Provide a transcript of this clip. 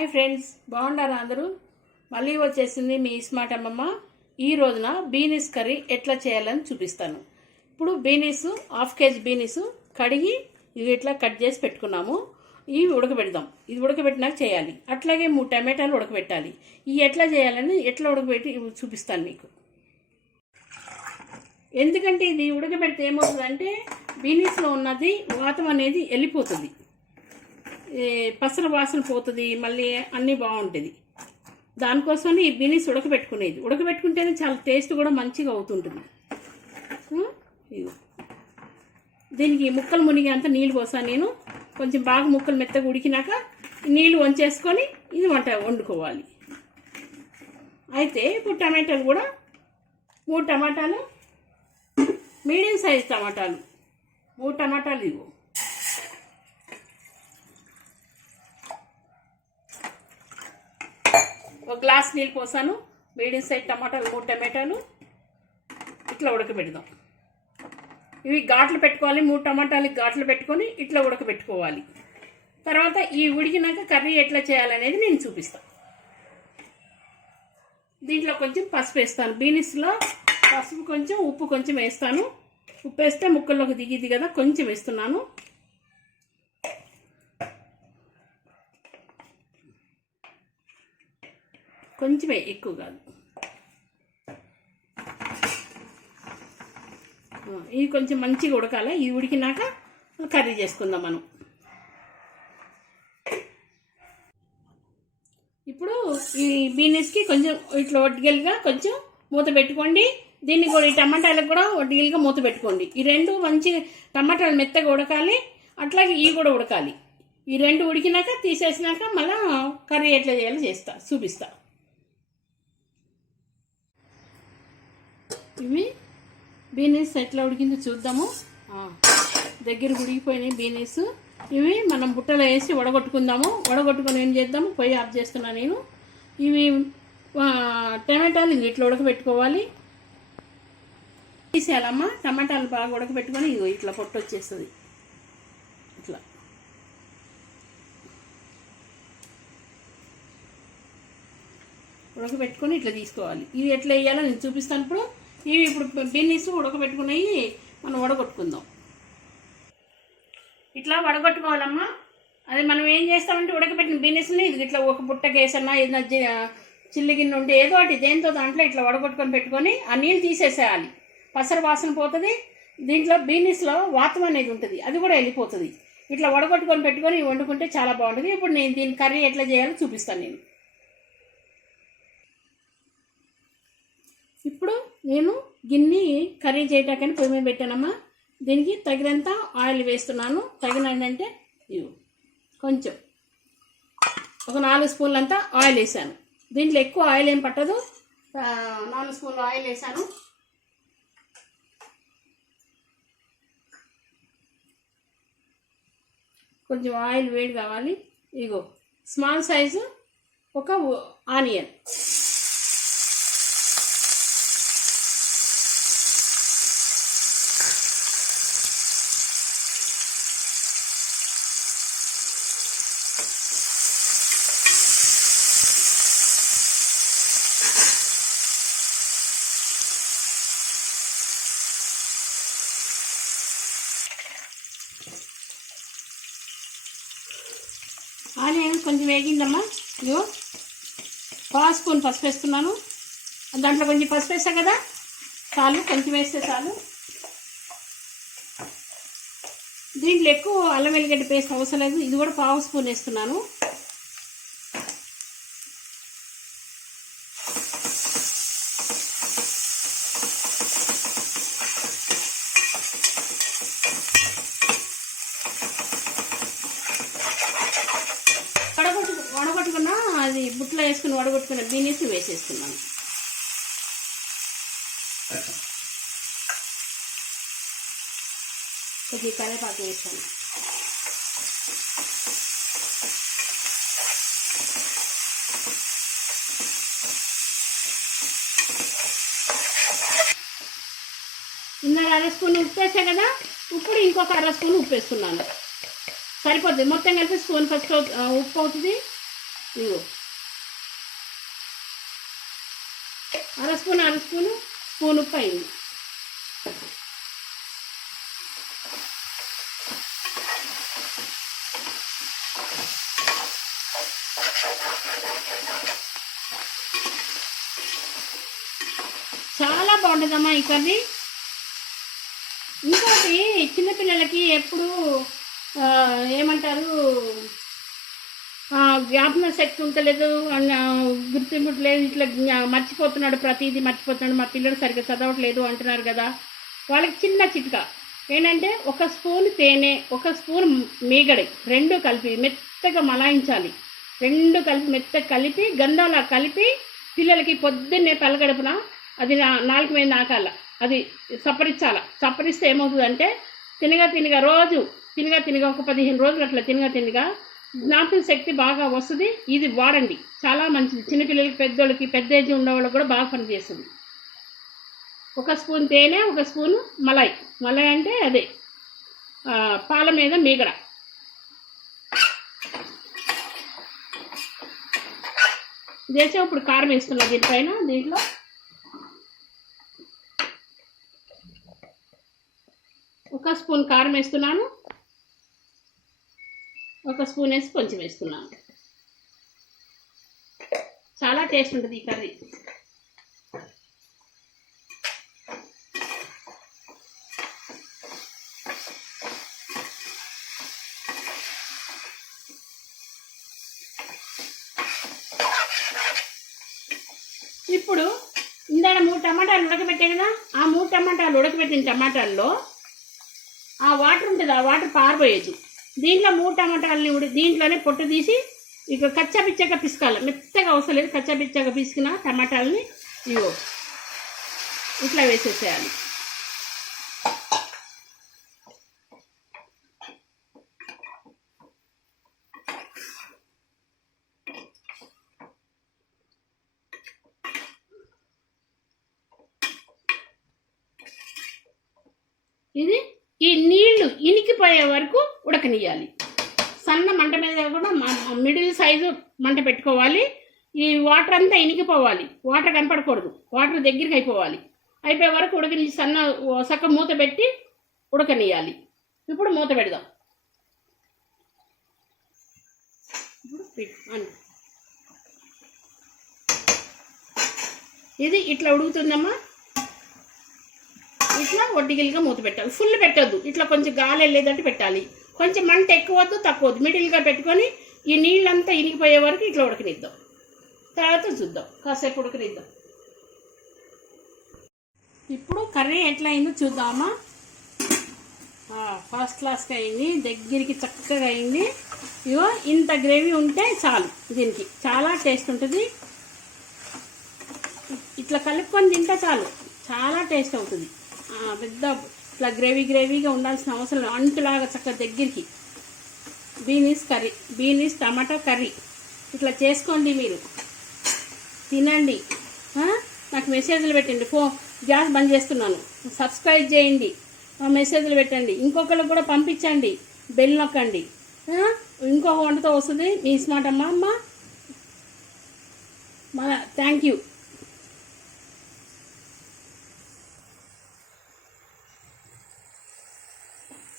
Hi friends, బాగుండారా అందరూ? మళ్ళీ వచ్చేసింది మీ స్మార్ట్ అమ్మమ్మ. ఈ రోజున బీనీస్ కర్రీ ఎట్లా చేయాలని చూపిస్తాను. ఇప్పుడు బీనీస్ హాఫ్ కేజీ బీనీస్ కడిగి ఇవి ఇట్లా కట్ చేసి పెట్టుకున్నాము. ఇవి ఉడకబెడదాం. ఇది ఉడకబెట్టినాక చేయాలి. అట్లాగే 3 టమాటాలు ఉడకబెట్టాలి. ఇవి ఎట్లా చేయాలని ఎట్లా ఉడకబెట్టి చూపిస్తాను మీకు. ఎందుకంటే ఇది ఉడకబెడితే ఏమవుతుందంటే బీనీస్లో ఉన్నది వాతం అనేది వెళ్ళిపోతుంది, పసర వాసన పోతుంది, మళ్ళీ అన్నీ బాగుంటుంది. దానికోసమని ఈ బీనీస్ ఉడకబెట్టుకుంటేనే చాలా టేస్ట్ కూడా మంచిగా అవుతుంటుంది. దీనికి ముక్కలు మునిగేంత నీళ్ళు పోసాను నేను. కొంచెం బాగా ముక్కలు మెత్తగా ఉడికినాక నీళ్ళు వంచేసుకొని ఇది వండుకోవాలి. అయితే ఇప్పుడు టమాటాలు కూడా 3 టమాటాలు, మీడియం సైజ్ టమాటాలు 3 టమాటాలు ఇవ్వు. ఒక గ్లాస్ నీళ్ళు పోసాను. మీడియం సైజ్ టమాటాలు 3 టమాటాలు ఇట్లా ఉడకబెడదాం. ఇవి ఘాట్లు పెట్టుకోవాలి. 3 టమాటాలకి ఘాట్లు పెట్టుకొని ఇట్లా ఉడకబెట్టుకోవాలి. తర్వాత ఈ ఉడికినాక కర్రీ ఎట్లా చేయాలనేది నేను చూపిస్తాను. దీంట్లో కొంచెం పసుపు వేస్తాను. బీనీస్లో పసుపు కొంచెం, ఉప్పు కొంచెం వేస్తాను. ఉప్పు వేస్తే ముక్కల్లోకి దిగిద్ది కదా, కొంచెం వేస్తున్నాను. కొంచెమే, ఎక్కువ కాదు. ఇది కొంచెం మంచిగా ఉడకాలి. ఇది ఉడికినాక కర్రీ చేసుకుందాం మనం. ఇప్పుడు ఈ బీనీస్కి కొంచెం ఇట్లా వడ్డిగలుగా కొంచెం మూత పెట్టుకోండి. దీన్ని కూడా ఈ టమాటాలకు కూడా వడ్డిగలుగా మూత పెట్టుకోండి. ఈ 2 మంచి టమాటాలు మెత్తగా ఉడకాలి, అట్లాగే ఇవి కూడా ఉడకాలి. ఈ 2 ఉడికినాక తీసేసినాక మళ్ళీ కర్రీ ఎట్లా చేయాలో చూపిస్తా. ఇవి బీనీస్ ఎట్లా ఉడికిందో చూద్దాము. దగ్గర ఉడికిపోయినాయి బీనీస్. ఇవి మనం బుట్టలో వేసి వడగొట్టుకుందాము. వడగొట్టుకొని ఏం చేద్దాము, పొయ్యి ఆఫ్ చేస్తున్నా నేను. ఇవి టమాటాలు ఇట్లా ఉడకబెట్టుకోవాలి. తీసేయాలమ్మా. టమాటాలు బాగా ఉడకబెట్టుకొని ఇట్లా పొట్టు వచ్చేస్తుంది. ఇట్లా ఉడకబెట్టుకొని ఇట్లా తీసుకోవాలి. ఇవి ఎట్లా వేయాలో నేను చూపిస్తాను ఇప్పుడు. ఇవి ఇప్పుడు బీనీస్ ఉడకబెట్టుకున్నాయి, మనం వడగొట్టుకుందాం. ఇట్లా వడగొట్టుకోవాలమ్మా. అది మనం ఏం చేస్తామంటే ఉడకబెట్టిన బీనీస్ని ఇది ఇట్లా ఒక బుట్టకి వేసన్నా, ఏదైనా చిల్లి గిన్నె ఉంటే ఏదో ఒకటి దేంతో దాంట్లో ఇట్లా వడగొట్టుకొని పెట్టుకొని ఆ నీళ్ళు తీసేసేయాలి. పసర వాసన పోతుంది. దీంట్లో బీనీస్లో వాతం అనేది ఉంటుంది, అది కూడా వెళ్ళిపోతుంది. ఇట్లా వడగొట్టుకొని పెట్టుకొని వండుకుంటే చాలా బాగుంటుంది. ఇప్పుడు నేను దీని కర్రీ ఎట్లా చేయాలో చూపిస్తాను నేను. ఇప్పుడు నేను గిన్నె కర్రీ చేయటాకని పొయ్యి మీద పెట్టానమ్మా. దీనికి తగినంత ఆయిల్ వేస్తున్నాను. తగినంటే కొంచెం ఒక 4 స్పూన్లంతా ఆయిల్ వేసాను. దీంట్లో ఎక్కువ ఆయిల్ ఏం పట్టదు. 4 స్పూన్లు ఆయిల్ వేసాను. కొంచెం ఆయిల్ వేడి కావాలి. ఇగో స్మాల్ సైజు ఒక ఆనియన్, ఆనియన్ కొంచెం వేగిందమ్మా. ఇగో 1 స్పూన్ పసుపు వేస్తున్నాను. దాంట్లో కొంచెం పసుపు వేస్తా కదా, చాలు, కొంచెం వేస్తే చాలు. దీంట్లో ఎక్కువ అల్లం వెల్లిగడ్డ పేస్ట్ అవసరం లేదు. ఇది కూడా 1/2 స్పూన్ వేస్తున్నాను. వడగొట్టుకున్న అది బుట్టలో వేసుకుని వడగొట్టుకున్న బీనీస్ వేసేస్తున్నాను. కొద్దిగా కరివేపాకు వేసాను. ఇందాక 1/2 స్పూన్ ఉప్పు వేసా కదా, ఇప్పుడు ఇంకొక 1/2 స్పూన్ ఉప్పు వేస్తున్నాను. సరిపోతుంది. మొత్తం కలిపి స్పూన్ ఫస్ట్ ఉప్పు అవుతుంది, ఇగో అర స్పూన్ ఉప్పు అయింది. చాలా బాగుంటుందమ్మా ఈ కర్రీ. ఇంకోటి చిన్నపిల్లలకి ఎప్పుడు ఏమంటారు జ్ఞాపన శక్తి ఉంటలేదు, గుర్తింపులేదు, ఇట్లా మర్చిపోతున్నాడు, ప్రతిదీ మర్చిపోతున్నాడు, మా పిల్లలు సరిగ్గా చదవట్లేదు అంటున్నారు కదా. వాళ్ళకి చిన్న చిట్కా ఏంటంటే 1 స్పూన్ తేనె, 1 స్పూన్ మీగడ 2 కలిపి మెత్తగా మలాయించాలి. 2 కలిపి మెత్తగా కలిపి గంధంలా కలిపి పిల్లలకి పొద్దున్నే పలగడుపున అది నాలుగు మీద నాకాల, అది సప్పరిస్తే ఏమవుతుందంటే తినగా రోజు తినగా ఒక 15 రోజులు అట్లా తినగా జ్ఞాపక శక్తి బాగా వస్తుంది. ఇది వాడండి, చాలా మంచిది. చిన్నపిల్లలకి, పెద్దోళ్ళకి, పెద్ద ఏజ్ ఉన్నవాళ్ళకి కూడా బాగా పనిచేస్తుంది. 1 స్పూన్ తేనె, 1 స్పూను మలై అంటే అదే పాల మీద మీగడ. చేసే ఇప్పుడు కారం వేస్తున్నా దీనిపైన. దీంట్లో 1 స్పూన్ కారం వేస్తున్నాను, 1 స్పూన్ వేసి కొంచెం వేస్తున్నాను. చాలా టేస్ట్ ఉంటుంది ఈ కర్రీ. ఇప్పుడు ఇందాక 3 టమాటాలు ఉడకబెట్టే కదా, ఆ 3 టమాటాలు ఉడకబెట్టిన టమాటాల్లో ఆ వాటర్ ఉంటుంది, ఆ వాటర్ పారిపోయేది. దీంట్లో 3 టమాటాలని దీంట్లోనే పొట్టు తీసి ఇక కచ్చాపిచ్చాగా పిసుకాలి. మెత్తగా అవసరం లేదు, కచ్చాపిచ్చాగా పిసికిన టమాటాలని ఇగో ఇట్లా వేసేసేయాలి. ఇది ఈ నీళ్లు ఇనికిపోయే వరకు ఉడకనియాలి. సన్న మంట మీద కూడా మిడిల్ సైజు మంట పెట్టుకోవాలి. ఈ వాటర్ అంతా ఇనికిపోవాలి, వాటర్ కనపడకూడదు, వాటర్ దగ్గరికి అయిపోయే వరకు ఉడకని సక్క మూత పెట్టి ఉడకనియాలి. ఇప్పుడు మూత పెడదాం. ఇది ఇట్లా ఉడుకుతుందమ్మా. ఇట్లా ఒడ్డిగిలిగా మూత పెట్టాలి. ఫుల్ పెట్టద్దు, ఇట్లా కొంచెం గాలి వెళ్ళేటట్టు పెట్టాలి. కొంచెం మంట ఎక్కువద్దు తక్కువద్దు, మిడిల్గా పెట్టుకొని ఈ నీళ్ళంతా ఇనికిపోయే వరకు ఇట్లా ఉడకనిద్దాం. తర్వాత చూద్దాం, కాసేపు ఉడకనిద్దాం. ఇప్పుడు కర్రీ ఎట్లా అయిందో చూద్దామా. ఫస్ట్ క్లాస్గా అయింది, దగ్గరికి చక్కగా అయింది. ఇగో ఇంత గ్రేవీ ఉంటే చాలు, దీనికి చాలా టేస్ట్ ఉంటుంది. ఇట్లా కలుపుకొని తింటే చాలు, చాలా టేస్ట్ అవుతుంది. పెద్ద ఇట్లా గ్రేవీగా ఉండాల్సిన అవసరం లేదు, అంటులాగా చక్కగా దగ్గరికి. బీనీస్ టమాటా కర్రీ ఇట్లా చేసుకోండి, మీరు తినండి. నాకు మెసేజ్లు పెట్టండి, గ్యాస్ బంద్ చేస్తున్నాను, సబ్స్క్రైబ్ చేయండి, మెసేజ్లు పెట్టండి, ఇంకొకరికి కూడా పంపించండి, బెల్ నొక్కండి. ఇంకొక వంటతో వస్తుంది మీ స్మార్ట్ అమ్మ. Thank you.